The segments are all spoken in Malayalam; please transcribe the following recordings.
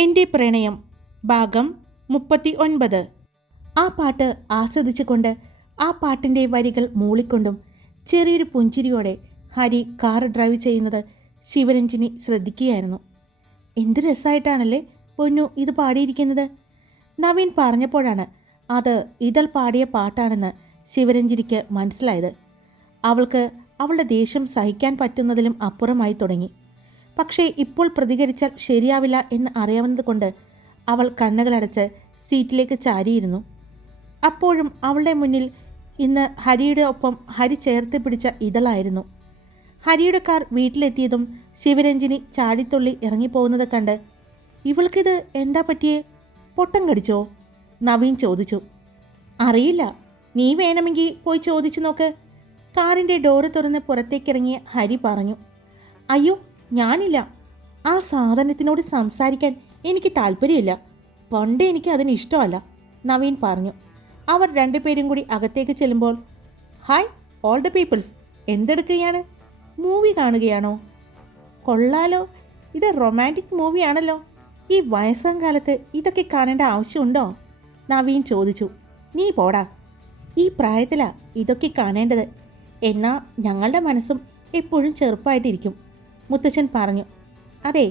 എൻ്റെ പ്രണയം ഭാഗം 39. ആ പാട്ട് ആസ്വദിച്ചുകൊണ്ട് ആ പാട്ടിൻ്റെ വരികൾ മൂളിക്കൊണ്ടും ചെറിയൊരു പുഞ്ചിരിയോടെ ഹരി കാർ ഡ്രൈവ് ചെയ്യുന്നത് ശിവരഞ്ജിനി ശ്രദ്ധിക്കുകയായിരുന്നു. എന്ത് രസമായിട്ടാണല്ലേ പൊന്നു ഇത് പാടിയിരിക്കുന്നത്. നവീൻ പറഞ്ഞപ്പോഴാണ് അത് ഇതൾ പാടിയ പാട്ടാണെന്ന് ശിവരഞ്ജിനിക്ക് മനസ്സിലായത്. അവൾക്ക് അവളുടെ ദേഷ്യം സഹിക്കാൻ പറ്റുന്നതിലും അപ്പുറമായി തുടങ്ങി. പക്ഷേ ഇപ്പോൾ പ്രതികരിച്ചാൽ ശരിയാവില്ല എന്ന് അറിയാവുന്നത് കൊണ്ട് അവൾ കണ്ണുകളടച്ച് സീറ്റിലേക്ക് ചാരിയിരുന്നു. അപ്പോഴും അവളുടെ മുന്നിൽ ഇന്ന് ഹരിയുടെ ഒപ്പം ഹരി ചേർത്ത് പിടിച്ച ഇതളായിരുന്നു. ഹരിയുടെ കാർ വീട്ടിലെത്തിയതും ശിവരഞ്ജിനി ചാടിത്തുള്ളി ഇറങ്ങിപ്പോകുന്നത് കണ്ട് ഇവൾക്കിത് എന്താ പറ്റിയേ, പൊട്ടം കടിച്ചോ? നവീൻ ചോദിച്ചു. അറിയില്ല, നീ വേണമെങ്കിൽ പോയി ചോദിച്ചു നോക്ക്. കാറിൻ്റെ ഡോറ് തുറന്ന് പുറത്തേക്കിറങ്ങിയ ഹരി പറഞ്ഞു. അയ്യോ ഞാനില്ല, ആ സാധനത്തിനോട് സംസാരിക്കാൻ എനിക്ക് താല്പര്യമില്ല. പണ്ട് എനിക്ക് അതിന് ഇഷ്ടമല്ല, നവീൻ പറഞ്ഞു. അവർ രണ്ടുപേരും കൂടി അകത്തേക്ക് ചെല്ലുമ്പോൾ ഹായ് ഓൾ ദ പീപ്പിൾസ്, എന്തെടുക്കുകയാണ്? മൂവി കാണുകയാണോ? കൊള്ളാലോ, ഇത് റൊമാൻറ്റിക് മൂവിയാണല്ലോ. ഈ വയസ്സാം കാലത്ത് ഇതൊക്കെ കാണേണ്ട ആവശ്യമുണ്ടോ? നവീൻ ചോദിച്ചു. നീ പോടാ, ഈ പ്രായത്തിലാ ഇതൊക്കെ കാണേണ്ടത്. എന്നാൽ ഞങ്ങളുടെ മനസ്സും എപ്പോഴും ചെറുപ്പമായിട്ടിരിക്കും, മുത്തശ്ശൻ പറഞ്ഞു. അതെ,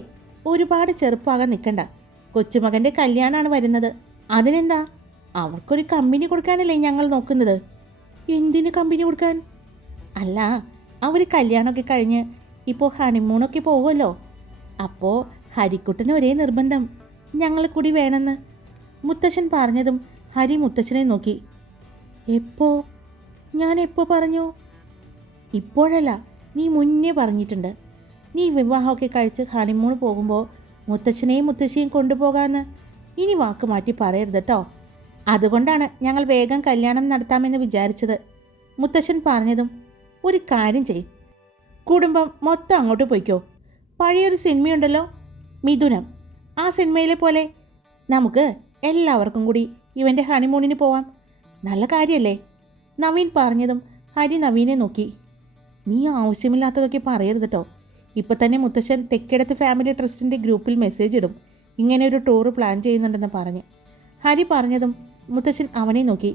ഒരുപാട് ചെറുപ്പമാകാൻ നിൽക്കണ്ട. കൊച്ചുമകൻ്റെ കല്യാണമാണ് വരുന്നത്. അതിനെന്താ, അവർക്കൊരു കമ്പനി കൊടുക്കാനല്ലേ ഞങ്ങൾ നോക്കുന്നത്. എന്തിന് കമ്പനി കൊടുക്കാൻ? അല്ല, അവർ കല്യാണമൊക്കെ കഴിഞ്ഞ് ഇപ്പോൾ ഹണിമൂണൊക്കെ പോകുമല്ലോ. അപ്പോൾ ഹരിക്കുട്ടന് ഒരേ നിർബന്ധം, ഞങ്ങൾ കൂടി വേണമെന്ന്. മുത്തശ്ശൻ പറഞ്ഞതും ഹരി മുത്തശ്ശനെ നോക്കി. എപ്പോ? ഞാൻ എപ്പോൾ പറഞ്ഞു? ഇപ്പോഴല്ല, നീ മുന്നേ പറഞ്ഞിട്ടുണ്ട്. നീ വിവാഹമൊക്കെ കഴിച്ച് ഹണിമൂൺ പോകുമ്പോൾ മുത്തച്ഛനെയും മുത്തശ്ശിയും കൊണ്ടുപോകാമെന്ന്. ഇനി വാക്ക് മാറ്റി പറയരുത് കേട്ടോ. അതുകൊണ്ടാണ് ഞങ്ങൾ വേഗം കല്യാണം നടത്താമെന്ന് വിചാരിച്ചത്. മുത്തശ്ശൻ പറഞ്ഞതും ഒരു കാര്യം ചെയ്യും, കുടുംബം മൊത്തം അങ്ങോട്ട് പോയിക്കോ. പഴയൊരു സിനിമയുണ്ടല്ലോ, മിഥുനം, ആ സിനിമയിലെ പോലെ നമുക്ക് എല്ലാവർക്കും കൂടി ഇവൻ്റെ ഹണിമൂണിന് പോവാം. നല്ല കാര്യമല്ലേ? നവീൻ പറഞ്ഞതും ഹരി നവീനെ നോക്കി. നീ ആവശ്യമില്ലാത്തതൊക്കെ പറയരുത് കേട്ടോ. ഇപ്പോൾ തന്നെ മുത്തശ്ശൻ തെക്കിടത്ത് ഫാമിലി ട്രസ്റ്റിൻ്റെ ഗ്രൂപ്പിൽ മെസ്സേജ് ഇടും, ഇങ്ങനെ ഒരു ടൂറ് പ്ലാൻ ചെയ്യുന്നുണ്ടെന്ന് പറഞ്ഞ്. ഹരി പറഞ്ഞതും മുത്തശ്ശൻ അവനെ നോക്കി.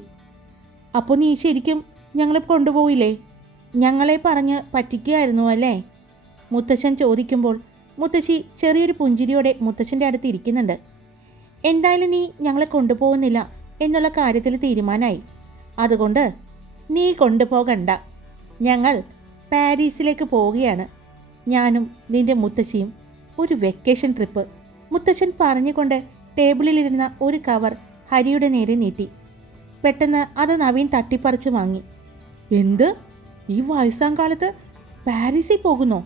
അപ്പോൾ നീ ശരിക്കും ഞങ്ങളെ കൊണ്ടുപോയില്ലേ? ഞങ്ങളെ പറഞ്ഞ് പറ്റിക്കുകയായിരുന്നു അല്ലേ? മുത്തശ്ശൻ ചോദിക്കുമ്പോൾ മുത്തശ്ശി ചെറിയൊരു പുഞ്ചിരിയോടെ മുത്തശ്ശൻ്റെ അടുത്ത് ഇരിക്കുന്നുണ്ട്. എന്തായാലും നീ ഞങ്ങളെ കൊണ്ടുപോകുന്നില്ല എന്നുള്ള കാര്യത്തിൽ തീരുമാനമായി. അതുകൊണ്ട് നീ കൊണ്ടുപോകണ്ട. ഞങ്ങൾ പാരീസിലേക്ക് പോവുകയാണ്, ഞാനും നിന്റെ മുത്തശ്ശിയും. ഒരു വെക്കേഷൻ ട്രിപ്പ്. മുത്തശ്ശൻ പറഞ്ഞുകൊണ്ട് ടേബിളിലിരുന്ന ഒരു കവർ ഹരിയുടെ നേരെ നീട്ടി. പെട്ടെന്ന് അത് നവീൻ തട്ടിപ്പറിച്ച് വാങ്ങി. എന്ത്, ഈ വയസ്സാം കാലത്ത് പാരീസിൽ പോകുന്നോ?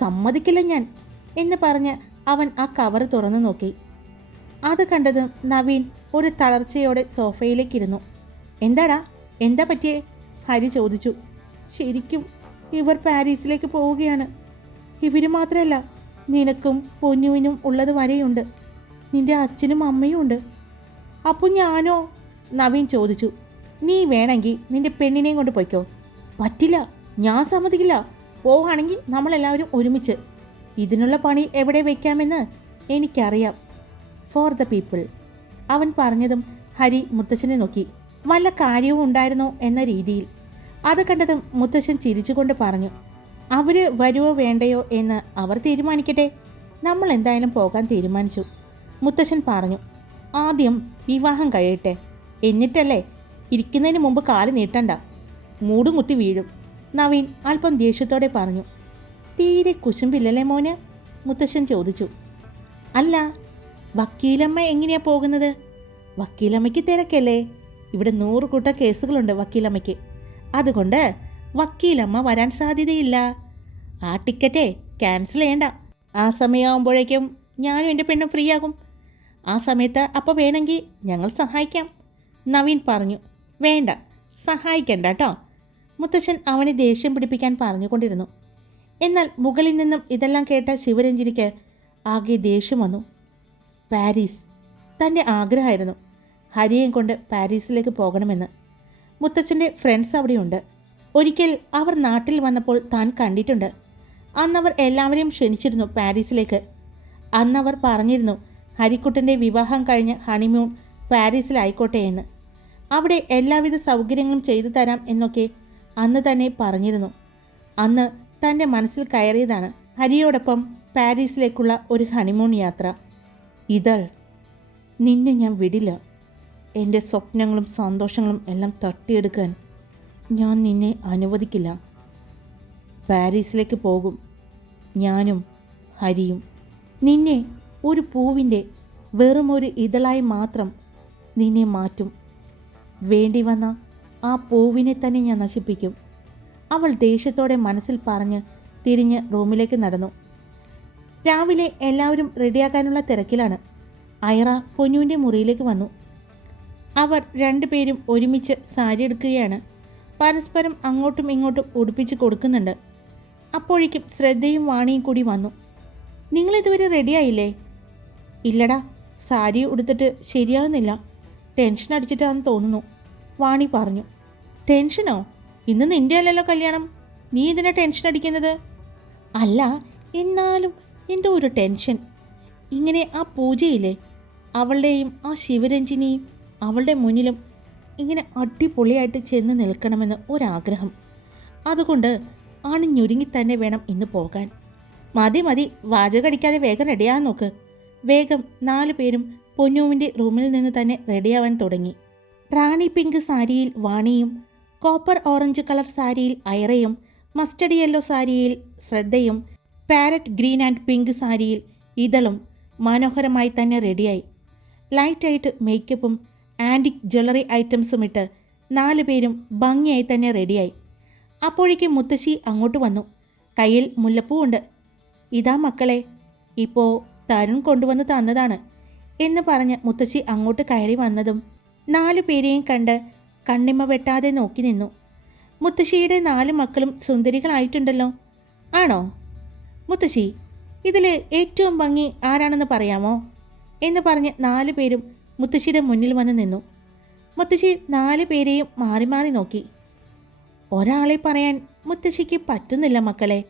സമ്മതിക്കില്ല ഞാൻ എന്ന് പറഞ്ഞ് അവൻ ആ കവർ തുറന്നു നോക്കി. അത് കണ്ടത് നവീൻ ഒരു തളർച്ചയോടെ സോഫയിലേക്കിരുന്നു. എന്താടാ, എന്താ പറ്റിയേ? ഹരി ചോദിച്ചു. ശരിക്കും ഇവർ പാരീസിലേക്ക് പോവുകയാണ്. ഇവർ മാത്രമല്ല, നിനക്കും പൊന്നുവിനും ഉള്ളത് വരെയുണ്ട്. നിന്റെ അച്ഛനും അമ്മയും ഉണ്ട്. അപ്പോൾ ഞാനോ? നവീൻ ചോദിച്ചു. നീ വേണമെങ്കിൽ നിന്റെ പെണ്ണിനെയും കൊണ്ട് പോയിക്കോ. പറ്റില്ല, ഞാൻ സമ്മതിക്കില്ല. പോവുകയാണെങ്കിൽ നമ്മളെല്ലാവരും ഒരുമിച്ച്. ഇതിനുള്ള പണി എവിടെ വയ്ക്കാമെന്ന് എനിക്കറിയാം. ഫോർ ദ പീപ്പിൾ, അവൻ പറഞ്ഞതും ഹരി മുത്തശ്ശനെ നോക്കി. വല്ല കാര്യവും ഉണ്ടായിരുന്നോ എന്ന രീതിയിൽ. അത് കണ്ടതും മുത്തശ്ശൻ ചിരിച്ചുകൊണ്ട് പറഞ്ഞു. അവർ വരുവോ വേണ്ടയോ എന്ന് അവർ തീരുമാനിക്കട്ടെ. നമ്മൾ എന്തായാലും പോകാൻ തീരുമാനിച്ചു, മുത്തശ്ശൻ പറഞ്ഞു. ആദ്യം വിവാഹം കഴിയട്ടെ, എന്നിട്ടല്ലേ. ഇരിക്കുന്നതിന് മുമ്പ് കാല് നീട്ടണ്ട, മൂടും കുത്തി വീഴും, നവീൻ അല്പം ദേഷ്യത്തോടെ പറഞ്ഞു. തീരെ കുശുമ്പില്ലല്ലേ മോന്? മുത്തശ്ശൻ ചോദിച്ചു. അല്ല, വക്കീലമ്മ എങ്ങനെയാ പോകുന്നത്? വക്കീലമ്മയ്ക്ക് തിരക്കല്ലേ. ഇവിടെ 100 കൂട്ടം കേസുകളുണ്ട് വക്കീലമ്മയ്ക്ക്. അതുകൊണ്ട് വക്കീലമ്മ വരാൻ സാധ്യതയില്ല. ആ ടിക്കറ്റേ ക്യാൻസൽ ചെയ്യണ്ട. ആ സമയമാകുമ്പോഴേക്കും ഞാനും എൻ്റെ പെണ്ണും ഫ്രീ ആകും. ആ സമയത്ത് അപ്പോൾ വേണമെങ്കിൽ ഞങ്ങൾ സഹായിക്കാം, നവീൻ പറഞ്ഞു. വേണ്ട, സഹായിക്കണ്ട കേട്ടോ, മുത്തശ്ശൻ അവനെ ദേഷ്യം പിടിപ്പിക്കാൻ പറഞ്ഞുകൊണ്ടിരുന്നു. എന്നാൽ മുകളിൽ നിന്നും ഇതെല്ലാം കേട്ട ശിവരഞ്ജിനിക്ക് ആകെ ദേഷ്യം വന്നു. പാരീസ് തൻ്റെ ആഗ്രഹമായിരുന്നു, ഹരിയെയും കൊണ്ട് പാരീസിലേക്ക് പോകണമെന്ന്. മുത്തച്ഛൻ്റെ ഫ്രണ്ട്സ് അവിടെയുണ്ട്. ഒരിക്കൽ അവർ നാട്ടിൽ വന്നപ്പോൾ താൻ കണ്ടിട്ടുണ്ട്. അന്നവർ എല്ലാവരെയും ക്ഷണിച്ചിരുന്നു പാരീസിലേക്ക്. അന്നവർ പറഞ്ഞിരുന്നു ഹരിക്കുട്ടൻ്റെ വിവാഹം കഴിഞ്ഞ് ഹണിമൂൺ പാരീസിലായിക്കോട്ടെ എന്ന്. അവിടെ എല്ലാവിധ സൗകര്യങ്ങളും ചെയ്തു തരാം എന്നൊക്കെ അന്ന് തന്നെ പറഞ്ഞിരുന്നു. അന്ന് തൻ്റെ മനസ്സിൽ കയറിയതാണ് ഹരിയോടൊപ്പം പാരീസിലേക്കുള്ള ഒരു ഹണിമൂൺ യാത്ര. ഇതൾ, നിന്നെ ഞാൻ വിടില്ല. എൻ്റെ സ്വപ്നങ്ങളും സന്തോഷങ്ങളും എല്ലാം തട്ടിയെടുക്കാൻ ഞാൻ നിന്നെ അനുവദിക്കില്ല. പാരീസിലേക്ക് പോകും ഞാനും ഹരിയും. നിന്നെ ഒരു പൂവിൻ്റെ വെറും ഒരു ഇതളായി മാത്രം നിന്നെ മാറ്റും. വേണ്ടി വന്ന ആ പൂവിനെ തന്നെ ഞാൻ നശിപ്പിക്കും. അവൾ ദേഷ്യത്തോടെ മനസ്സിൽ പറഞ്ഞ് തിരിഞ്ഞ് റൂമിലേക്ക് നടന്നു. രാവിലെ എല്ലാവരും റെഡിയാക്കാനുള്ള തിരക്കിലാണ്. ഐറ പൊന്നുവിൻ്റെ മുറിയിലേക്ക് വന്നു. അവർ രണ്ടുപേരും ഒരുമിച്ച് സാരി എടുക്കുകയാണ്. പരസ്പരം അങ്ങോട്ടും ഇങ്ങോട്ടും ഉടുപ്പിച്ച് കൊടുക്കുന്നുണ്ട്. അപ്പോഴേക്കും ശ്രദ്ധയും വാണിയും കൂടി വന്നു. നിങ്ങളിതുവരെ റെഡിയായില്ലേ? ഇല്ലടാ, സാരി ഉടുത്തിട്ട് ശരിയാകുന്നില്ല. ടെൻഷൻ അടിച്ചിട്ടാണെന്ന് തോന്നുന്നു, വാണി പറഞ്ഞു. ടെൻഷനോ? ഇന്ന് നിൻ്റെ അല്ലല്ലോ കല്യാണം. നീ ഇതിനെ ടെൻഷൻ അടിക്കുന്നത്? അല്ല, എന്നാലും എന്തോ ഒരു ടെൻഷൻ. ഇങ്ങനെ ആ പൂജയില്ലേ, അവളുടെയും ആ ശിവരഞ്ജിനിയും അവളുടെ മുന്നിലും ഇങ്ങനെ അടിപൊളിയായിട്ട് ചെന്ന് നിൽക്കണമെന്ന് ഒരാഗ്രഹം. അതുകൊണ്ട് അണിഞ്ഞൊരുങ്ങി തന്നെ വേണം ഇന്ന് പോകാൻ. മതി മതി, വാചകടിക്കാതെ വേഗം റെഡിയാകാൻ നോക്ക്. വേഗം 4 പേരും പൊന്നുവിൻ്റെ റൂമിൽ നിന്ന് തന്നെ റെഡിയാവാൻ തുടങ്ങി. റാണി പിങ്ക് സാരിയിൽ വാണിയും, കോപ്പർ ഓറഞ്ച് കളർ സാരിയിൽ ഐറയും, മസ്റ്റർഡ് യെല്ലോ സാരിയിൽ ശ്രദ്ധയും, പാരറ്റ് ഗ്രീൻ ആൻഡ് പിങ്ക് സാരിയിൽ ഇതളും മനോഹരമായി തന്നെ റെഡിയായി. ലൈറ്റായിട്ട് മേക്കപ്പും ആൻറ്റിക് ജ്വല്ലറി ഐറ്റംസും ഇട്ട് 4 പേരും ഭംഗിയായി തന്നെ റെഡിയായി. അപ്പോഴേക്കും മുത്തശ്ശി അങ്ങോട്ട് വന്നു. കയ്യിൽ മുല്ലപ്പൂവുണ്ട്. ഇതാ മക്കളെ, ഇപ്പോൾ തരുൺ കൊണ്ടുവന്ന് തന്നതാണ് എന്ന് പറഞ്ഞ് മുത്തശ്ശി അങ്ങോട്ട് കയറി വന്നതും 4 പേരെയും കണ്ട് കണ്ണിമ വെട്ടാതെ നോക്കി നിന്നു. മുത്തശ്ശിയുടെ 4 മക്കളും സുന്ദരികളായിട്ടുണ്ടല്ലോ. ആണോ മുത്തശ്ശി? ഇതിൽ ഏറ്റവും ഭംഗി ആരാണെന്ന് പറയാമോ എന്ന് പറഞ്ഞ് 4 പേരും മുത്തശ്ശിയുടെ മുന്നിൽ വന്ന് നിന്നു. മുത്തശ്ശി 4 പേരെയും മാറി മാറി നോക്കി. ഒരാളെ പറയാൻ മുത്തശ്ശിക്ക് പറ്റുന്നില്ല മക്കളെ.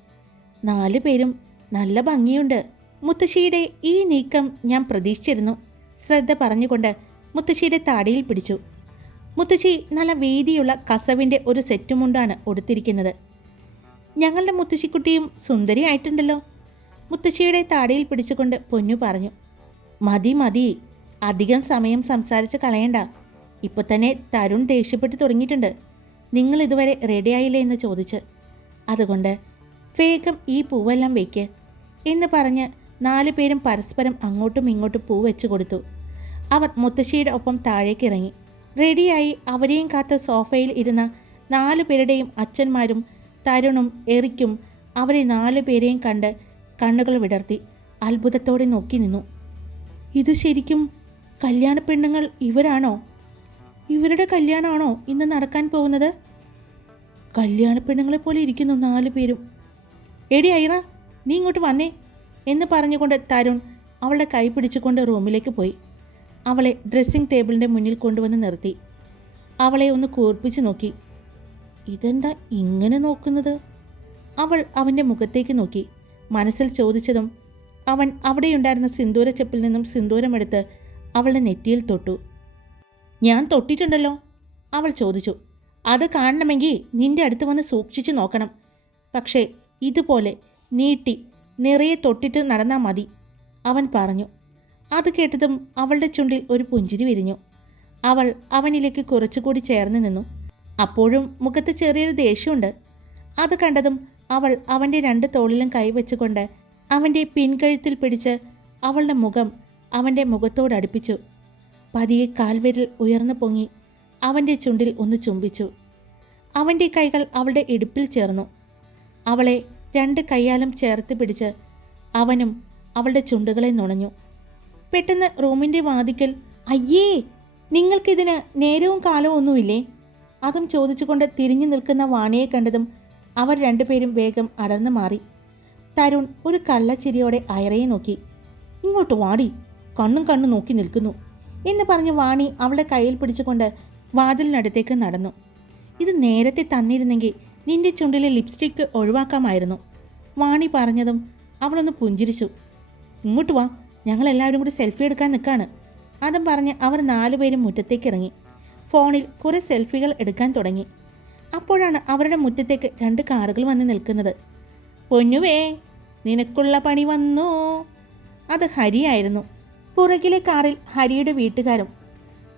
4 പേരും നല്ല ഭംഗിയുണ്ട്. മുത്തശ്ശിയുടെ ഈ നീക്കം ഞാൻ പ്രതീക്ഷിച്ചിരുന്നു. ശ്രദ്ധ പറഞ്ഞുകൊണ്ട് മുത്തശ്ശിയുടെ താടിയിൽ പിടിച്ചു. മുത്തശ്ശി നല്ല വീതിയുള്ള കസവിൻ്റെ ഒരു സെറ്റുമുണ്ടാണ് ഉടുത്തിരിക്കുന്നത്. ഞങ്ങളുടെ മുത്തശ്ശിക്കുട്ടിയും സുന്ദരിയായിട്ടുണ്ടല്ലോ. മുത്തശ്ശിയുടെ താടിയിൽ പിടിച്ചുകൊണ്ട് പൊന്നു പറഞ്ഞു. മതി മതി, അധികം സമയം സംസാരിച്ച് കളയണ്ട. ഇപ്പോൾ തന്നെ തരുൺ ദേഷ്യപ്പെട്ട് തുടങ്ങിയിട്ടുണ്ട്. നിങ്ങൾ ഇതുവരെ റെഡിയായില്ലേ എന്ന് ചോദിച്ച്. അതുകൊണ്ട് വേഗം ഈ പൂവെല്ലാം വയ്ക്ക് എന്ന് പറഞ്ഞ് 4 പേരും പരസ്പരം അങ്ങോട്ടും ഇങ്ങോട്ടും പൂ വെച്ച് കൊടുത്തു. അവർ മുത്തശ്ശിയുടെ ഒപ്പം താഴേക്ക് ഇറങ്ങി. റെഡിയായി അവരെയും കാത്ത് സോഫയിൽ ഇരുന്ന 4 പേരുടെയും അച്ഛന്മാരും തരുണും എറിക്കും അവരെ 4 പേരെയും കണ്ട് കണ്ണുകൾ വിടർത്തി അത്ഭുതത്തോടെ നോക്കി നിന്നു. ഇത് ശരിക്കും കല്യാണ പെണ്ണുങ്ങൾ ഇവരാണോ? ഇവരുടെ കല്യാണമാണോ ഇന്ന് നടക്കാൻ പോകുന്നത്? കല്യാണ പെണ്ണുങ്ങളെ പോലെ ഇരിക്കുന്നു 4 പേരും. എടി ഐറ, നീ ഇങ്ങോട്ട് വന്നേ എന്ന് പറഞ്ഞുകൊണ്ട് തരുൺ അവളുടെ കൈ പിടിച്ചുകൊണ്ട് റൂമിലേക്ക് പോയി. അവളെ ഡ്രസ്സിംഗ് ടേബിളിൻ്റെ മുന്നിൽ കൊണ്ടുവന്ന് നിർത്തി. അവളെ ഒന്ന് കൂർപ്പിച്ച് നോക്കി. ഇതെന്താ ഇങ്ങനെ നോക്കുന്നത്? അവൾ അവൻ്റെ മുഖത്തേക്ക് നോക്കി. മനസ്സിൽ ചോദിച്ചതും അവൻ അവിടെയുണ്ടായിരുന്ന സിന്ദൂര ചെപ്പിൽ നിന്നും സിന്ദൂരമെടുത്ത് അവളുടെ നെറ്റിയിൽ തൊട്ടു. ഞാൻ തൊട്ടിട്ടുണ്ടല്ലോ, അവൾ ചോദിച്ചു. അത് കാണണമെങ്കിൽ നിൻ്റെ അടുത്ത് വന്ന് സൂക്ഷിച്ച് നോക്കണം. പക്ഷേ ഇതുപോലെ നീട്ടി നിറയെ തൊട്ടിട്ട് നടന്നാൽ മതി, അവൻ പറഞ്ഞു. അത് കേട്ടതും അവളുടെ ചുണ്ടിൽ ഒരു പുഞ്ചിരി വിരിഞ്ഞു. അവൾ അവനിലേക്ക് കുറച്ചുകൂടി ചേർന്ന് നിന്നു. അപ്പോഴും മുഖത്ത് ചെറിയൊരു ദേഷ്യമുണ്ട്. അത് കണ്ടതും അവൾ അവൻ്റെ 2 തോളിലും കൈവച്ചുകൊണ്ട് അവൻ്റെ പിൻകഴുത്തിൽ പിടിച്ച് അവളുടെ മുഖം അവൻ്റെ മുഖത്തോടടുപ്പിച്ചു. പതിയെ കാൽവിരൽ ഉയർന്നു പൊങ്ങി അവൻ്റെ ചുണ്ടിൽ ഒന്ന് ചുംബിച്ചു. അവൻ്റെ കൈകൾ അവളുടെ ഇടുപ്പിൽ ചേർന്നു. അവളെ 2 കൈയാലും ചേർത്ത് പിടിച്ച് അവനും അവളുടെ ചുണ്ടുകളെ നുണഞ്ഞു. പെട്ടെന്ന് റൂമിൻ്റെ വാതിക്കൽ, അയ്യേ, നിങ്ങൾക്കിതിന് നേരവും കാലവും ഒന്നുമില്ലേ? അതും ചോദിച്ചുകൊണ്ട് തിരിഞ്ഞു നിൽക്കുന്ന വാണിയെ കണ്ടതും അവർ 2 പേരും വേഗം അടർന്നു മാറി. തരുൺ ഒരു കള്ളച്ചിരിയോടെ ഐറയെ നോക്കി. ഇങ്ങോട്ട് വാടി, കണ്ണും നോക്കി നിൽക്കുന്നു എന്ന് പറഞ്ഞ് വാണി അവളുടെ കയ്യിൽ പിടിച്ചുകൊണ്ട് വാതിലിനടുത്തേക്ക് നടന്നു. ഇത് നേരത്തെ തന്നിരുന്നെങ്കിൽ നിന്റെ ചുണ്ടിലെ ലിപ്സ്റ്റിക്ക് ഒഴിവാക്കാമായിരുന്നു, വാണി പറഞ്ഞതും അവളൊന്ന് പുഞ്ചിരിച്ചു. ഇങ്ങോട്ട് വാ, ഞങ്ങളെല്ലാവരും കൂടി സെൽഫി എടുക്കാൻ നിൽക്കാണ്. അതും പറഞ്ഞ് അവർ 4 പേരും മുറ്റത്തേക്ക് ഇറങ്ങി. ഫോണിൽ കുറേ സെൽഫികൾ എടുക്കാൻ തുടങ്ങി. അപ്പോഴാണ് അവരുടെ മുറ്റത്തേക്ക് 2 കാറുകൾ വന്ന് നിൽക്കുന്നത്. പൊന്നുവേ, നിനക്കുള്ള പണി വന്നു. അത് ഹരിയായിരുന്നു. പുറകിലെ കാറിൽ ഹരിയുടെ വീട്ടുകാരും.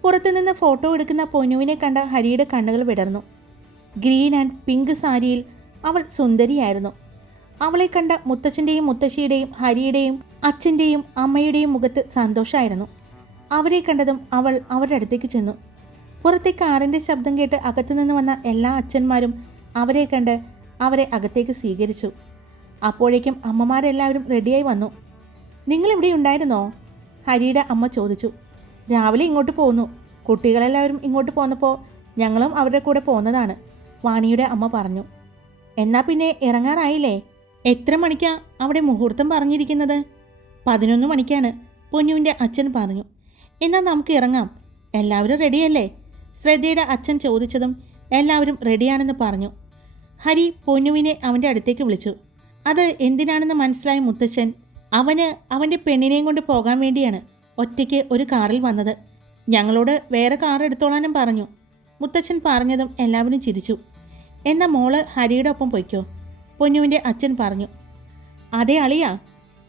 പുറത്തുനിന്ന് ഫോട്ടോ എടുക്കുന്ന പൊന്നുവിനെ കണ്ട ഹരിയുടെ കണ്ണുകൾ വിടർന്നു. ഗ്രീൻ ആൻഡ് പിങ്ക് സാരിയിൽ അവൾ സുന്ദരിയായിരുന്നു. അവളെ കണ്ട മുത്തച്ഛൻ്റെയും മുത്തശ്ശിയുടെയും ഹരിയുടെയും അച്ഛൻ്റെയും അമ്മയുടെയും മുഖത്ത് സന്തോഷമായിരുന്നു. അവരെ കണ്ടതും അവൾ അവരുടെ അടുത്തേക്ക് ചെന്നു. പുറത്തെ കാറിൻ്റെ ശബ്ദം കേട്ട് അകത്തുനിന്ന് വന്ന എല്ലാ അച്ഛന്മാരും അവരെ കണ്ട് അവരെ അകത്തേക്ക് സ്വീകരിച്ചു. അപ്പോഴേക്കും അമ്മമാരെല്ലാവരും റെഡിയായി വന്നു. നിങ്ങളിവിടെ ഉണ്ടായിരുന്നോ? ഹരിയുടെ അമ്മ ചോദിച്ചു. രാവിലെ ഇങ്ങോട്ട് പോന്നു. കുട്ടികളെല്ലാവരും ഇങ്ങോട്ട് പോന്നപ്പോൾ ഞങ്ങളും അവരുടെ കൂടെ പോന്നതാണ്, വാണിയുടെ അമ്മ പറഞ്ഞു. എന്നാൽ പിന്നെ ഇറങ്ങാറായില്ലേ? എത്ര മണിക്കാ അവിടെ മുഹൂർത്തം പറഞ്ഞിരിക്കുന്നത്? 11 മണിക്കാണ്, പൊന്നുവിൻ്റെ അച്ഛൻ പറഞ്ഞു. എന്നാൽ നമുക്ക് ഇറങ്ങാം. എല്ലാവരും റെഡിയല്ലേ? ശ്രദ്ധയുടെ അച്ഛൻ ചോദിച്ചതും എല്ലാവരും റെഡിയാണെന്ന് പറഞ്ഞു. ഹരി പൊന്നുവിനെ അവൻ്റെ അടുത്തേക്ക് വിളിച്ചു. അത് എന്തിനാണെന്ന് മനസ്സിലായ മുത്തച്ഛൻ അവന് അവൻ്റെ പെണ്ണിനെയും കൊണ്ട് പോകാൻ വേണ്ടിയാണ് ഒറ്റയ്ക്ക് ഒരു കാറിൽ വന്നത്. ഞങ്ങളോട് വേറെ കാർ എടുത്തോളാനും പറഞ്ഞു. മുത്തച്ഛൻ പറഞ്ഞതും എല്ലാവരും ചിരിച്ചു. എന്നാൽ മോള് ഹരിയുടെ ഒപ്പം പൊയ്ക്കോ, പൊന്നുവിൻ്റെ അച്ഛൻ പറഞ്ഞു. അതേ അളിയാ,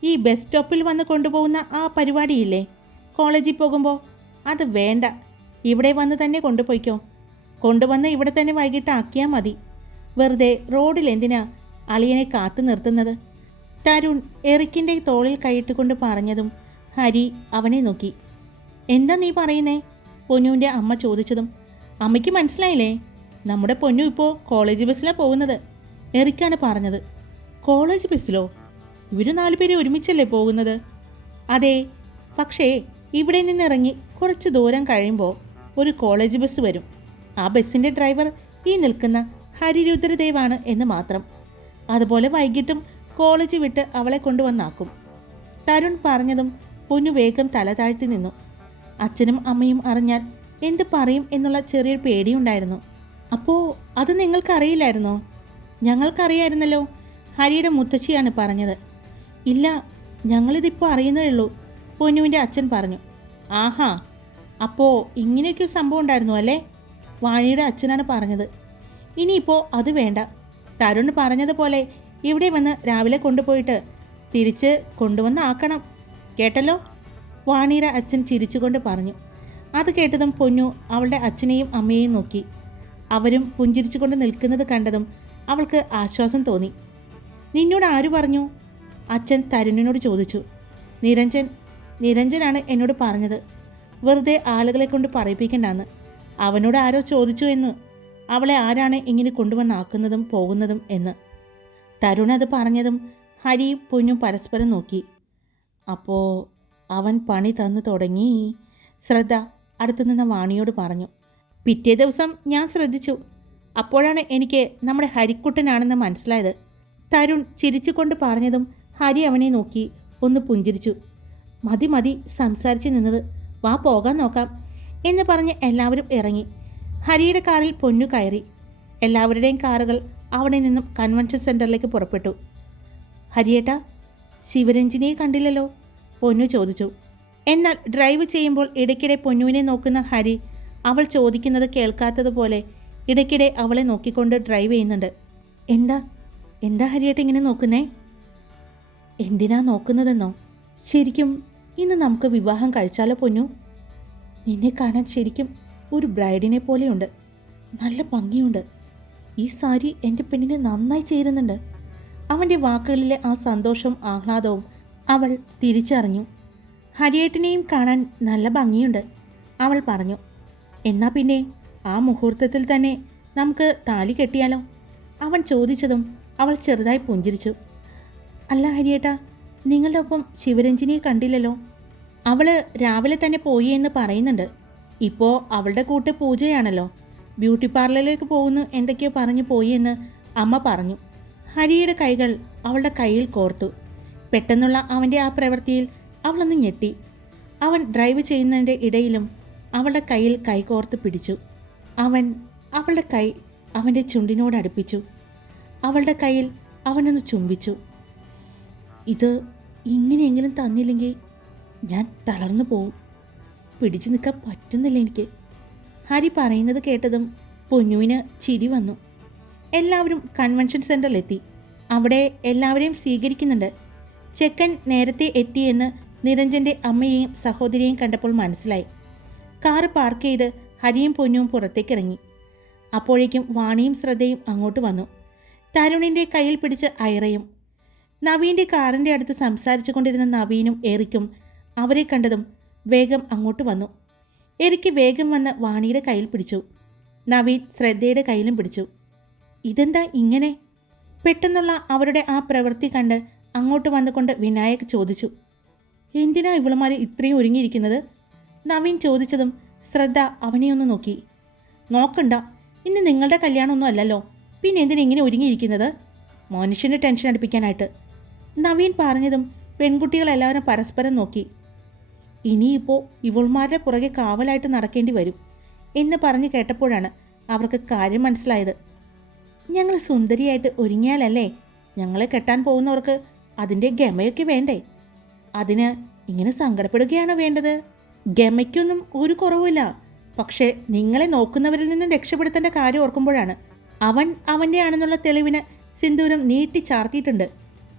ഈ ബസ് സ്റ്റോപ്പിൽ വന്ന് കൊണ്ടുപോകുന്ന ആ പരിപാടിയില്ലേ കോളേജിൽ പോകുമ്പോൾ, അത് വേണ്ട. ഇവിടെ വന്ന് തന്നെ കൊണ്ടുപോയിക്കോ. കൊണ്ടുവന്ന് ഇവിടെ തന്നെ വൈകിട്ട് ആക്കിയാൽ മതി. വെറുതെ റോഡിൽ എന്തിനാ അളിയനെ കാത്തു നിർത്തുന്നത്? തരുൺ എറിക്കിൻ്റെ തോളിൽ കൈയിട്ടുകൊണ്ട് പറഞ്ഞതും ഹരി അവനെ നോക്കി. എന്താ നീ പറയുന്നേ? പൊന്നുവിൻ്റെ അമ്മ ചോദിച്ചതും അമ്മയ്ക്ക് മനസ്സിലായില്ലേ? നമ്മുടെ പൊന്നു ഇപ്പോൾ കോളേജ് ബസ്സിലാണ് പോകുന്നത്, എറിക്കാണ് പറഞ്ഞത്. കോളേജ് ബസ്സിലോ? ഇവർ 4 പേര് ഒരുമിച്ചല്ലേ പോകുന്നത്? അതെ, പക്ഷേ ഇവിടെ നിന്നിറങ്ങി കുറച്ച് ദൂരം കഴിയുമ്പോൾ ഒരു കോളേജ് ബസ് വരും. ആ ബസ്സിൻ്റെ ഡ്രൈവർ ഈ നിൽക്കുന്ന ഹരിരുദ്രദേവാണ് എന്ന് മാത്രം. അതുപോലെ വൈകിട്ടും കോളേജ് വിട്ട് അവളെ കൊണ്ടുവന്നാക്കും. തരുൺ പറഞ്ഞതും പൊന്നു വേഗം തല താഴ്ത്തി നിന്നു. അച്ഛനും അമ്മയും അറിഞ്ഞാൽ എന്ത് പറയും എന്നുള്ള ചെറിയൊരു പേടിയുണ്ടായിരുന്നു. അപ്പോൾ അത് നിങ്ങൾക്കറിയില്ലായിരുന്നോ? ഞങ്ങൾക്കറിയായിരുന്നല്ലോ, ഹരിയുടെ മുത്തശ്ശിയാണ് പറഞ്ഞത്. ഇല്ല, ഞങ്ങളിതിപ്പോൾ അറിയുന്നേ ഉള്ളൂ, പൊന്നുവിൻ്റെ അച്ഛൻ പറഞ്ഞു. ആഹാ, അപ്പോൾ ഇങ്ങനെയൊക്കെ സംഭവം ഉണ്ടായിരുന്നു അല്ലേ? വാണിയുടെ അച്ഛനാണ് പറഞ്ഞത്. ഇനിയിപ്പോൾ അത് വേണ്ട. തരുൺ പറഞ്ഞതുപോലെ ഇവിടെ വന്ന് രാവിലെ കൊണ്ടുപോയിട്ട് തിരിച്ച് കൊണ്ടുവന്നാക്കണം, കേട്ടല്ലോ? വാണിയുടെ അച്ഛൻ ചിരിച്ചുകൊണ്ട് പറഞ്ഞു. അത് കേട്ടതും പൊന്നു അവളുടെ അച്ഛനെയും അമ്മയെയും നോക്കി. അവരും പുഞ്ചിരിച്ചുകൊണ്ട് നിൽക്കുന്നത് കണ്ടതും അവൾക്ക് ആശ്വാസം തോന്നി. നിന്നോട് ആര് പറഞ്ഞു? അച്ഛൻ തരുണിനോട് ചോദിച്ചു. നിരഞ്ജനാണ് എന്നോട് പറഞ്ഞത്. വെറുതെ ആളുകളെ കൊണ്ട് പറയിപ്പിക്കണ്ടെന്ന്. അവനോട് ആരോ ചോദിച്ചു എന്ന്, അവളെ ആരാണ് ഇങ്ങനെ കൊണ്ടുവന്നാക്കുന്നതും പോകുന്നതും എന്ന്. തരുൺ അത് പറഞ്ഞതും ഹരിയും പൊന്നും പരസ്പരം നോക്കി. അപ്പോൾ അവൻ പണി തന്നു തുടങ്ങി. ശ്രദ്ധ അടുത്തുനിന്ന വാണിയോട് പറഞ്ഞു. പിറ്റേ ദിവസം ഞാൻ ശ്രദ്ധിച്ചു. അപ്പോഴാണ് എനിക്ക് നമ്മുടെ ഹരിക്കുട്ടനാണെന്ന് മനസ്സിലായത്. തരുൺ ചിരിച്ചുകൊണ്ട് പറഞ്ഞതും ഹരി അവനെ നോക്കി ഒന്ന് പുഞ്ചിരിച്ചു. മതി മതി സംസാരിച്ച് നിന്നത്, വാ പോകാൻ നോക്കാം എന്ന് പറഞ്ഞ് എല്ലാവരും ഇറങ്ങി. ഹരിയുടെ കാറിൽ പൊന്നു കയറി. എല്ലാവരുടെയും കാറുകൾ അവിടെ നിന്നും കൺവെൻഷൻ സെൻറ്ററിലേക്ക് പുറപ്പെട്ടു. ഹരിയേട്ടാ, ശിവരഞ്ജിനിയെ കണ്ടില്ലല്ലോ, പൊന്നു ചോദിച്ചു. എന്നാൽ ഡ്രൈവ് ചെയ്യുമ്പോൾ ഇടയ്ക്കിടെ പൊന്നുവിനെ നോക്കുന്ന ഹരി അവൾ ചോദിക്കുന്നത് കേൾക്കാത്തതുപോലെ ഇടയ്ക്കിടെ അവളെ നോക്കിക്കൊണ്ട് ഡ്രൈവ് ചെയ്യുന്നുണ്ട്. എന്താ ഹരിയേട്ട ഇങ്ങനെ നോക്കുന്നേ? എന്തിനാ നോക്കുന്നതെന്നോ? ശരിക്കും ഇന്ന് നമുക്ക് വിവാഹം കഴിച്ചാലോ പൊന്നു? നിന്നെ കാണാൻ ശരിക്കും ഒരു ബ്രൈഡിനെ പോലെയുണ്ട്. നല്ല ഭംഗിയുണ്ട്. ഈ സാരി എൻ്റെ പെണ്ണിന് നന്നായി ചേരുന്നുണ്ട്. അവൻ്റെ വാക്കുകളിലെ ആ സന്തോഷവും ആഹ്ലാദവും അവൾ തിരിച്ചറിഞ്ഞു. ഹരിയേട്ടനെയും കാണാൻ നല്ല ഭംഗിയുണ്ട്, അവൾ പറഞ്ഞു. എന്നാ പിന്നെ ആ മുഹൂർത്തത്തിൽ തന്നെ നമുക്ക് താലി കെട്ടിയാലോ? അവൻ ചോദിച്ചതും അവൾ ചെറുതായി പുഞ്ചിരിച്ചു. അല്ല ഹരിയേട്ടാ, നിങ്ങളുടെ ഒപ്പം ശിവരഞ്ജിനിയെ കണ്ടില്ലല്ലോ. അവൾ രാവിലെ തന്നെ പോയി എന്ന് പറയുന്നുണ്ട്. ഇപ്പോൾ അവളുടെ കൂട്ട് പൂജയാണല്ലോ. ബ്യൂട്ടി പാർലറിലേക്ക് പോകുന്നു എന്തൊക്കെയോ പറഞ്ഞു പോയി എന്ന് അമ്മ പറഞ്ഞു. ഹരിയുടെ കൈകൾ അവളുടെ കയ്യിൽ കോർത്തു. പെട്ടെന്നുള്ള അവൻ്റെ ആ പ്രവൃത്തിയിൽ അവളൊന്ന് ഞെട്ടി. അവൻ ഡ്രൈവ് ചെയ്യുന്നതിൻ്റെ ഇടയിലും അവളുടെ കയ്യിൽ കൈകോർത്ത് പിടിച്ചു. അവൻ അവളുടെ കൈ അവൻ്റെ ചുണ്ടിനോട് അടുപ്പിച്ചു. അവളുടെ കയ്യിൽ അവനൊന്ന് ചുംബിച്ചു. ഇത് ഇങ്ങനെയെങ്കിലും തന്നില്ലെങ്കിൽ ഞാൻ തളർന്നു പോവും. പിടിച്ചു നിൽക്കാൻ പറ്റുന്നില്ല എനിക്ക്. ഹരി പറയുന്നത് കേട്ടതും പൊന്നുവിന് ചിരി വന്നു. എല്ലാവരും കൺവെൻഷൻ സെൻറ്ററിലെത്തി. അവിടെ എല്ലാവരെയും സ്വീകരിക്കുന്നുണ്ട്. ചെക്കൻ നേരത്തെ എത്തിയെന്ന് നിരഞ്ജൻ്റെ അമ്മയെയും സഹോദരിയെയും കണ്ടപ്പോൾ മനസ്സിലായി. കാറ് പാർക്ക് ചെയ്ത് ഹരിയും പൊന്നുവും പുറത്തേക്കിറങ്ങി. അപ്പോഴേക്കും വാണിയും ശ്രദ്ധയും അങ്ങോട്ട് വന്നു. തരുണിൻ്റെ കയ്യിൽ പിടിച്ച് ഐറയും. നവീൻ്റെ കാറിൻ്റെ അടുത്ത് സംസാരിച്ചു കൊണ്ടിരുന്ന നവീനും എറിക്കും അവരെ കണ്ടതും വേഗം അങ്ങോട്ട് വന്നു. എറിക്ക് വേഗം വന്ന് വാണിയുടെ കയ്യിൽ പിടിച്ചു. നവീൻ ശ്രദ്ധയുടെ കയ്യിലും പിടിച്ചു. ഇതെന്താ ഇങ്ങനെ? പെട്ടെന്നുള്ള അവരുടെ ആ പ്രവൃത്തി കണ്ട് അങ്ങോട്ട് വന്നുകൊണ്ട് വിനായക് ചോദിച്ചു. എന്തിനാ ഇവളുമാർ ഇത്രയും ഒരുങ്ങിയിരിക്കുന്നത്? നവീൻ ചോദിച്ചതും ശ്രദ്ധ അവനെ ഒന്ന് നോക്കി. നോക്കണ്ട, ഇന്ന് നിങ്ങളുടെ കല്യാണമൊന്നും അല്ലല്ലോ, പിന്നെ എന്തിനെങ്ങനെ ഒരുങ്ങിയിരിക്കുന്നത്? മനുഷ്യൻ്റെ ടെൻഷൻ അടുപ്പിക്കാനായിട്ട്. നവീൻ പറഞ്ഞതും പെൺകുട്ടികളെല്ലാവരും പരസ്പരം നോക്കി. ഇനിയിപ്പോൾ ഇവൾമാരുടെ പുറകെ കാവലായിട്ട് നടക്കേണ്ടി വരും എന്ന് പറഞ്ഞു കേട്ടപ്പോഴാണ് അവർക്ക് കാര്യം മനസ്സിലായത്. ഞങ്ങൾ സുന്ദരിയായിട്ട് ഒരുങ്ങിയാലല്ലേ ഞങ്ങളെ കെട്ടാൻ പോകുന്നവർക്ക് അതിൻ്റെ ഗമയൊക്കെ വേണ്ടേ? അതിന് ഇങ്ങനെ സങ്കടപ്പെടുകയാണോ വേണ്ടത്? ഗമയ്ക്കൊന്നും ഒരു കുറവില്ല. പക്ഷേ നിങ്ങളെ നോക്കുന്നവരിൽ നിന്നും രക്ഷപ്പെടുത്തേണ്ട കാര്യം ഓർക്കുമ്പോഴാണ്. അവൻ അവൻ്റെ ആണെന്നുള്ള തെളിവിന് സിന്ദൂരം നീട്ടി ചാർത്തിയിട്ടുണ്ട്,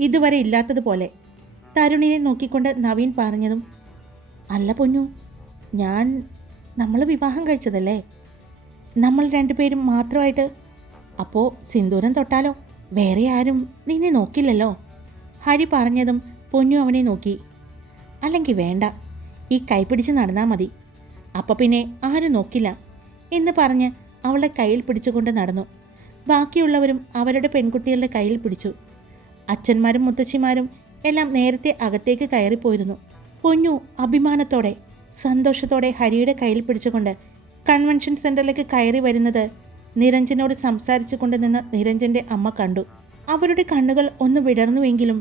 ഇതുവരെ ഇല്ലാത്തതുപോലെ. തരുണിനെ നോക്കിക്കൊണ്ട് നവീൻ പറഞ്ഞതും, അല്ല പൊന്നു, നമ്മൾ വിവാഹം കഴിച്ചതല്ലേ, നമ്മൾ രണ്ടുപേരും മാത്രമായിട്ട്. അപ്പോൾ സിന്ദൂരം തൊട്ടാലോ? വേറെ ആരും നിന്നെ നോക്കില്ലല്ലോ. ഹരി പറഞ്ഞതും പൊന്നു അവനെ നോക്കി. അല്ലെങ്കിൽ വേണ്ട, ഈ കൈപിടിച്ച് നടന്നാൽ മതി, അപ്പം പിന്നെ ആരും നോക്കില്ല എന്ന് പറഞ്ഞ് അവളുടെ കയ്യിൽ പിടിച്ചുകൊണ്ട് നടന്നു. ബാക്കിയുള്ളവരും അവരുടെ പെൺകുട്ടികളുടെ കയ്യിൽ പിടിച്ചു. അച്ഛന്മാരും മുത്തശ്ശിമാരും എല്ലാം നേരത്തെ അകത്തേക്ക് കയറിപ്പോയിരുന്നു. പൊന്നു അഭിമാനത്തോടെ സന്തോഷത്തോടെ ഹരിയുടെ കയ്യിൽ പിടിച്ചുകൊണ്ട് കൺവെൻഷൻ സെൻറ്ററിലേക്ക് കയറി വരുന്നത് നിരഞ്ജനോട് സംസാരിച്ചു കൊണ്ട് നിന്ന് നിരഞ്ജൻ്റെ അമ്മ കണ്ടു. അവരുടെ കണ്ണുകൾ ഒന്ന് വിടർന്നുവെങ്കിലും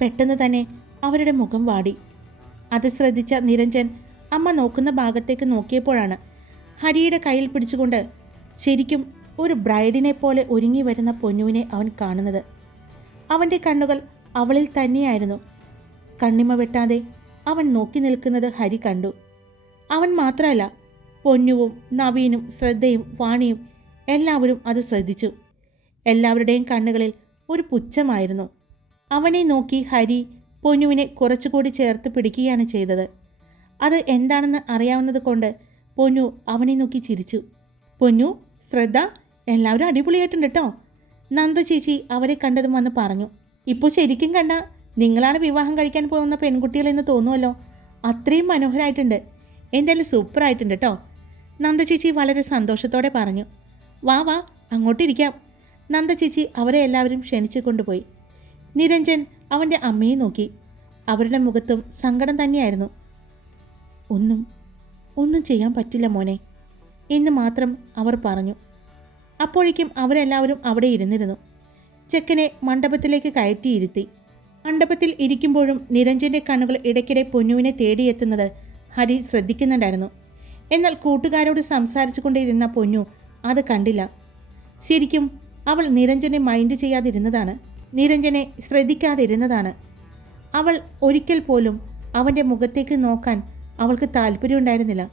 പെട്ടെന്ന് തന്നെ അവരുടെ മുഖം വാടി. അത് ശ്രദ്ധിച്ച നിരഞ്ജൻ അമ്മ നോക്കുന്ന ഭാഗത്തേക്ക് നോക്കിയപ്പോഴാണ് ഹരിയുടെ കയ്യിൽ പിടിച്ചുകൊണ്ട് ശരിക്കും ഒരു ബ്രൈഡിനെ പോലെ ഒരുങ്ങി വരുന്ന പൊന്നുവിനെ അവൻ കാണുന്നത്. അവൻ്റെ കണ്ണുകൾ അവളിൽ തന്നെയായിരുന്നു. കണ്ണിമ വെട്ടാതെ അവൻ നോക്കി നിൽക്കുന്നത് ഹരി കണ്ടു. അവൻ മാത്രമല്ല, പൊന്നുവും നവീനും ശ്രദ്ധയും വാണിയും എല്ലാവരും അത് ശ്രദ്ധിച്ചു. എല്ലാവരുടെയും കണ്ണുകളിൽ ഒരു പുച്ഛമായിരുന്നു. അവനെ നോക്കി ഹരി പൊന്നുവിനെ കുറച്ചുകൂടി ചേർത്ത് പിടിക്കുകയാണ് ചെയ്തത്. അത് എന്താണെന്ന് അറിയാവുന്നത് കൊണ്ട് പൊന്നു അവനെ നോക്കി ചിരിച്ചു. പൊന്നു, ശ്രദ്ധ, എല്ലാവരും അടിപൊളിയായിട്ടുണ്ട് കേട്ടോ. നന്ദ ചേച്ചി അവരെ കണ്ടതും വന്ന് പറഞ്ഞു. ഇപ്പോൾ ശരിക്കും കണ്ട നിങ്ങളാണ് വിവാഹം കഴിക്കാൻ പോകുന്ന പെൺകുട്ടികളെന്ന് തോന്നുമല്ലോ. അത്രയും മനോഹരമായിട്ടുണ്ട്. എന്തായാലും സൂപ്പറായിട്ടുണ്ട് കേട്ടോ. നന്ദ ചേച്ചി വളരെ സന്തോഷത്തോടെ പറഞ്ഞു. വാ വാ, അങ്ങോട്ടിരിക്കാം. നന്ദ ചേച്ചി അവരെ എല്ലാവരും ക്ഷണിച്ചു കൊണ്ടുപോയി. നിരഞ്ജൻ അവൻ്റെ അമ്മയെ നോക്കി. അവരുടെ മുഖത്തും സങ്കടം തന്നെയായിരുന്നു. ഒന്നും ചെയ്യാൻ പറ്റില്ല മോനെ എന്ന് മാത്രം അവർ പറഞ്ഞു. അപ്പോഴേക്കും അവരെല്ലാവരും അവിടെ ഇരുന്നിരുന്നു. ചെക്കനെ മണ്ഡപത്തിലേക്ക് കയറ്റിയിരുത്തി. മണ്ഡപത്തിൽ ഇരിക്കുമ്പോഴും നിരഞ്ജൻ്റെ കണ്ണുകൾ ഇടയ്ക്കിടെ പൊന്നുവിനെ തേടിയെത്തുന്നത് ഹരി ശ്രദ്ധിക്കുന്നുണ്ടായിരുന്നു. എന്നാൽ കൂട്ടുകാരോട് സംസാരിച്ചു കൊണ്ടിരുന്ന പൊന്നു അത് കണ്ടില്ല. ശരിക്കും അവൾ നിരഞ്ജനെ മൈൻഡ് ചെയ്യാതിരുന്നതാണ്, നിരഞ്ജനെ ശ്രദ്ധിക്കാതിരുന്നതാണ്. അവൾ ഒരിക്കൽ പോലും അവൻ്റെ മുഖത്തേക്ക് നോക്കാൻ അവൾക്ക് താല്പര്യമുണ്ടായിരുന്നില്ല.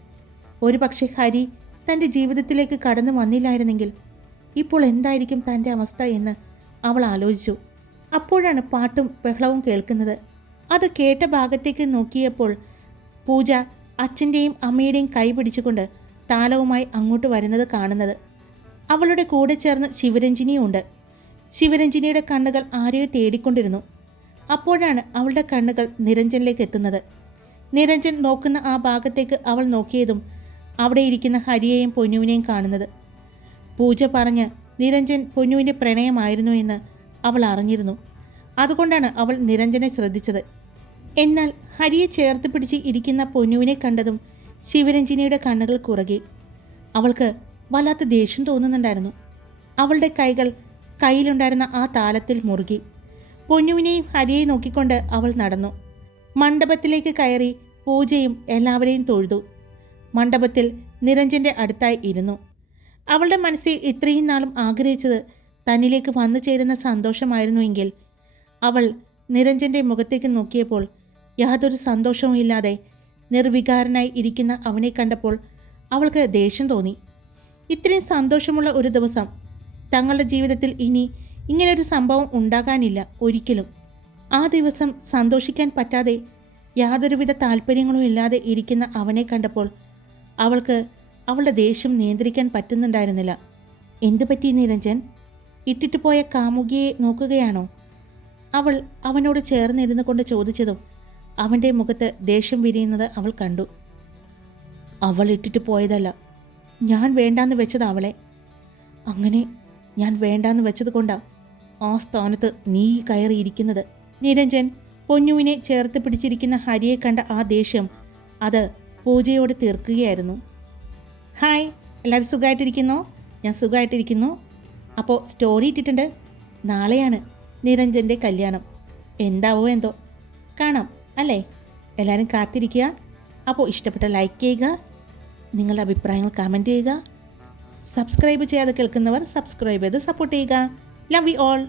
ഒരു പക്ഷേ ഹരി തൻ്റെ ജീവിതത്തിലേക്ക് കടന്നു വന്നില്ലായിരുന്നെങ്കിൽ ഇപ്പോൾ എന്തായിരിക്കും തൻ്റെ അവസ്ഥ എന്ന് അവൾ ആലോചിച്ചു. അപ്പോഴാണ് പാട്ടും ബഹളവും കേൾക്കുന്നത്. അത് കേട്ട ഭാഗത്തേക്ക് നോക്കിയപ്പോൾ പൂജ അച്ഛൻ്റെയും അമ്മയുടെയും കൈ പിടിച്ചുകൊണ്ട് താലവുമായി അങ്ങോട്ട് വരുന്നത് കാണുന്നത്. അവളുടെ കൂടെ ചേർന്ന് ശിവരഞ്ജിനിയും ഉണ്ട്. ശിവരഞ്ജിനിയുടെ കണ്ണുകൾ ആരെയോ തേടിക്കൊണ്ടിരുന്നു. അപ്പോഴാണ് അവളുടെ കണ്ണുകൾ നിരഞ്ജനിലേക്ക് എത്തുന്നത്. നിരഞ്ജൻ നോക്കുന്ന ആ ഭാഗത്തേക്ക് അവൾ നോക്കിയതും അവിടെ ഇരിക്കുന്ന ഹരിയെയും പൊന്നുവിനെയും കാണുന്നത്. പൂജ പറഞ്ഞ് നിരഞ്ജൻ പൊന്നുവിൻ്റെ പ്രണയമായിരുന്നു എന്ന് അവൾ അറിഞ്ഞിരുന്നു. അതുകൊണ്ടാണ് അവൾ നിരഞ്ജനെ ശ്രദ്ധിച്ചത്. എന്നാൽ ഹരിയെ ചേർത്ത് പിടിച്ച് ഇരിക്കുന്ന പൊന്നുവിനെ കണ്ടതും ശിവരഞ്ജിനിയുടെ കണ്ണുകൾ കുറുകി. അവൾക്ക് വല്ലാത്ത ദേഷ്യം തോന്നുന്നുണ്ടായിരുന്നു. അവളുടെ കൈകൾ കയ്യിലുണ്ടായിരുന്ന ആ താലത്തിൽ മുറുകി. പൊന്നുവിനെയും ഹരിയെയും നോക്കിക്കൊണ്ട് അവൾ നടന്നു. മണ്ഡപത്തിലേക്ക് കയറി പൂജയും എല്ലാവരെയും തൊഴുതു. മണ്ഡപത്തിൽ നിരഞ്ജൻ്റെ അടുത്തായി ഇരുന്നു. അവളുടെ മനസ്സിൽ ഇത്രയും നാളും ആഗ്രഹിച്ചത് തന്നിലേക്ക് വന്നു ചേരുന്ന സന്തോഷമായിരുന്നുവെങ്കിൽ അവൾ നിരഞ്ജൻ്റെ മുഖത്തേക്ക് നോക്കിയപ്പോൾ യാതൊരു സന്തോഷവും ഇല്ലാതെ നിർവികാരനായി ഇരിക്കുന്ന അവനെ കണ്ടപ്പോൾ അവൾക്ക് ദേഷ്യം തോന്നി. ഇത്രയും സന്തോഷമുള്ള ഒരു ദിവസം തങ്ങളുടെ ജീവിതത്തിൽ ഇനി ഇങ്ങനൊരു സംഭവം ഉണ്ടാകാനില്ല ഒരിക്കലും. ആ ദിവസം സന്തോഷിക്കാൻ പറ്റാതെ യാതൊരുവിധ താല്പര്യങ്ങളും ഇല്ലാതെ ഇരിക്കുന്ന അവനെ കണ്ടപ്പോൾ അവൾക്ക് അവളുടെ ദേഷ്യം നിയന്ത്രിക്കാൻ പറ്റുന്നുണ്ടായിരുന്നില്ല. എന്തു പറ്റി നിരഞ്ജൻ? ഇട്ടിട്ട് പോയ കാമുകിയെ നോക്കുകയാണോ? അവൾ അവനോട് ചേർന്നിരുന്നു കൊണ്ട് ചോദിച്ചതും അവൻ്റെ മുഖത്ത് ദേഷ്യം വിരിയുന്നത് അവൾ കണ്ടു. അവൾ ഇട്ടിട്ട് പോയതല്ല, ഞാൻ വേണ്ടാന്ന് വെച്ചത് അവളെ. അങ്ങനെ ഞാൻ വേണ്ടാന്ന് വെച്ചത് കൊണ്ടാ ആ സ്ഥാനത്ത് നീ കയറിയിരിക്കുന്നത്. നിരഞ്ജൻ പൊന്നുവിനെ ചേർത്ത് പിടിച്ചിരിക്കുന്ന ഹരിയെ കണ്ട ആ ദേഷ്യം അത് പൂജയോട് തീർക്കുകയായിരുന്നു. ഹായ്, എല്ലാവരും സുഖമായിട്ടിരിക്കുന്നോ? ഞാൻ സുഖമായിട്ടിരിക്കുന്നു. അപ്പോൾ സ്റ്റോറി ഇട്ടിട്ടുണ്ട്. നാളെയാണ് നിരഞ്ജൻ്റെ കല്യാണം. എന്താവോ എന്തോ, കാണാം അല്ലേ? എല്ലാവരും കാത്തിരിക്കുക. അപ്പോൾ ഇഷ്ടപ്പെട്ട ലൈക്ക് ചെയ്യുക, നിങ്ങളുടെ അഭിപ്രായങ്ങൾ കമൻറ്റ് ചെയ്യുക. സബ്സ്ക്രൈബ് ചെയ്യാതെ കേൾക്കുന്നവർ സബ്സ്ക്രൈബ് ചെയ്ത് സപ്പോർട്ട് ചെയ്യുക. Love you all.